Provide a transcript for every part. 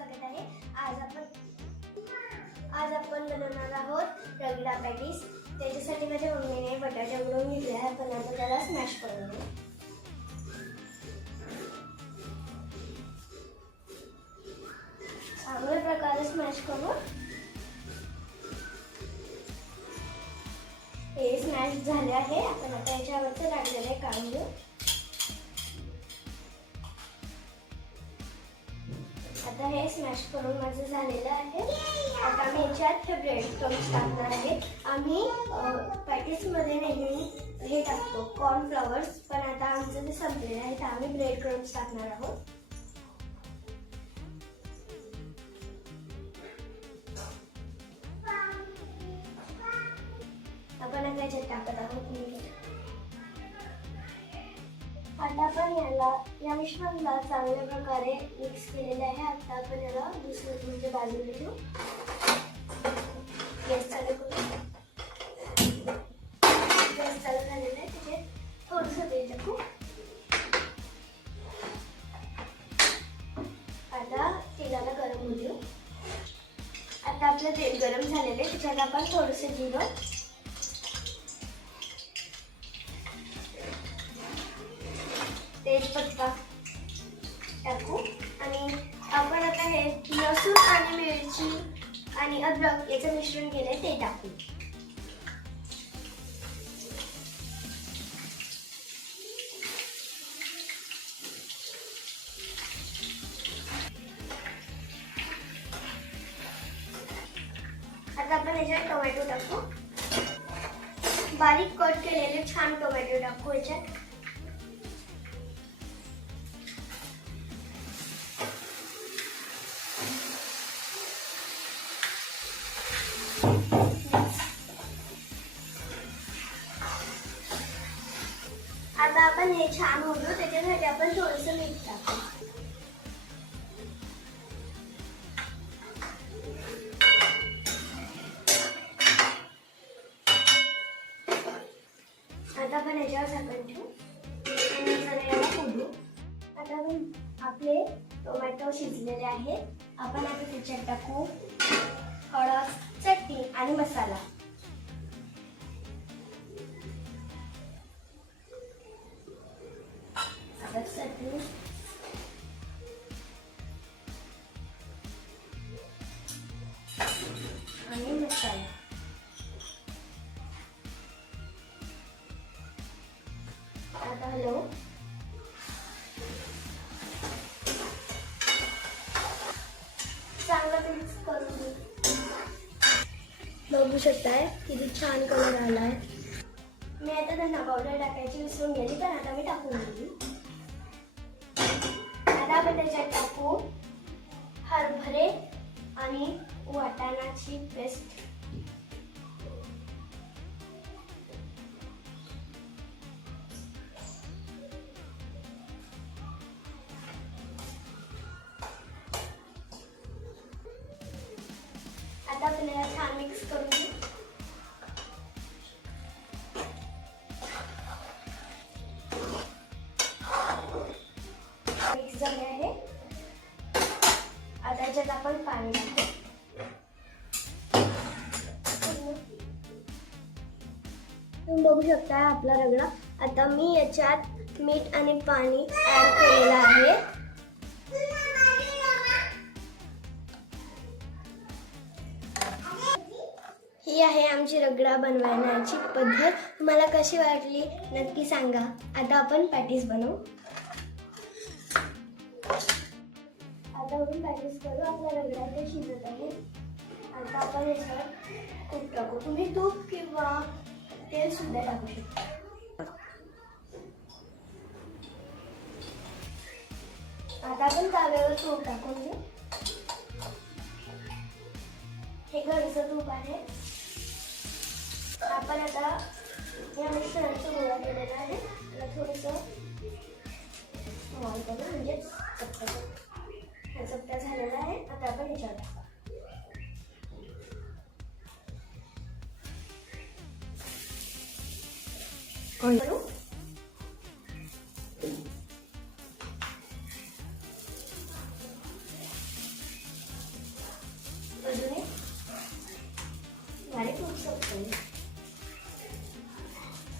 स्वागत आहे. आज आपण आज आपण बनवणार आहोत रगडा पॅटीस. त्याच्यासाठी माझ्या मम्मीने बटाटे उडून घेतले आहे पण आता त्याला स्मॅश करून चांगल्या प्रकारे स्मॅश करू हे स्मॅश झाले आहे. आपण आता याच्यावरचं लागलेले काढून घेऊ आता हे स्मॅश करून माझं झालेलं आहे. आता मी याच्यात हे ब्रेड क्रम्स टाकणार आहे. आम्ही पॅकेजमध्ये नेहमी हे टाकतो कॉर्नफ्लॉवर्स पण आता आमचं ते संपलेलं आहे तर आम्ही ब्रेड क्रम्स टाकणार आहोत. आपण आता याच्यात टाकत आहोत मीठ. आता आपण याला या मिश्रणाला चांगल्या प्रकारे मिक्स केलेले आहे. आता आपण याला दुसरं म्हणजे बाजूला घेऊ गॅस चालू करू. गॅस चालू झालेला आहे. त्याच्यात थोडंसं तेल टाकू. आता तेलाला गरम होऊ देऊ. आता आपलं तेल गरम झालेलं आहे. त्याच्यात आपण थोडंसं जिरं तेजपत्ता टाकू. आणि आपण आता हे लसूण आणि मिरची आणि अद्रक याचं मिश्रण केलंय ते टाकू. आता आपण याच्यात टोमॅटो टाकू. बारीक कट केलेले छान टोमॅटो टाकू याच्यात. छान होतो त्याच्यासाठी आपण थोडस मीठ टाकू. आता आपण याच्यावर झाकण ठेवू. आणि याला फोडू. आता आपण आपले टोमॅटो शिजलेले आहेत. आपण आता त्याच्यात टाकू हळद चटणी आणि मसाला. आणि मसाला आता हॅलो चांगलं मिक्स करून बघू शकताय किती छान कलर आला आहे मी आता धना पावडर टाकायची विसरून गेली पण आता मी टाकून वाटाणाची आता आपल्याला छान मिक्स करून घेऊ. मिक्स झाले आहे. आता याच्यात आपण पाणी टाकू. तुम्ही बघू शकता आपला रगडा. आता मी याच्यात मीठ आणि पाणी ॲड केलेलं आहे. ही आहे आमची रगडा बनवण्याची पद्धत. तुम्हाला कशी वाटली नक्की सांगा. आता आपण पॅटीस बनवू. आता आपण पॅटीस करू. आपला रगडा ते शिजत आहे. आता आपण याच्यावर तूप टाकू. तुम्ही तूप किंवा तेल सुद्धा टाकू शकतो आता आपण ताव्यावर तूप टाकून घेऊ हे घरचं तूप आहे. आपण आता या मिश्रणाचा गोळा केलेला आहे. त्याला थोडंसं म्हणजे चपटा हा चपटा झालेला आहे. आता आपण ह्याच्यावर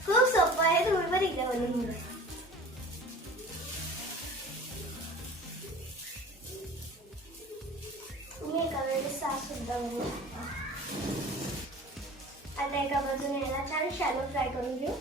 खूप सोपं आहे तुम्ही पण इकडे बनवून घ्या तुम्ही एका वेळेस सास सुद्धा बनवू शकता. आता एका बाजूने याला छान शॅलो फ्राय करून घेऊ.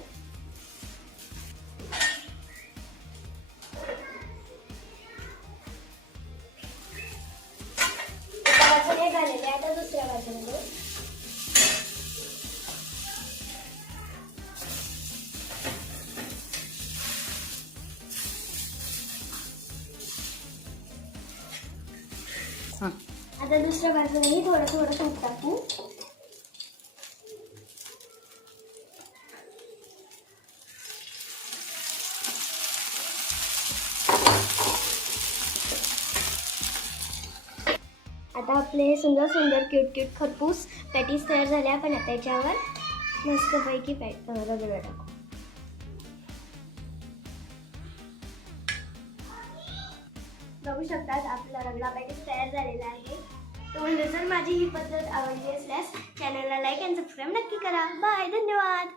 आता दुसऱ्या बाजूलाही थोडं थोडं तूप टाकू. आता आपले हे सुंदर सुंदर क्यूट क्यूट खरपूस पॅटीस तयार झाले आपण आता याच्यावर मस्तपैकी पॅट रगडा टाकू. बघू शकतात आपला रगडा पॅटीस तयार झालेला आहे. तुम्हाला जर माझी ही पद्धत आवडली असल्यास चॅनलला लाईक अँड सबस्क्राईब नक्की करा. बाय धन्यवाद.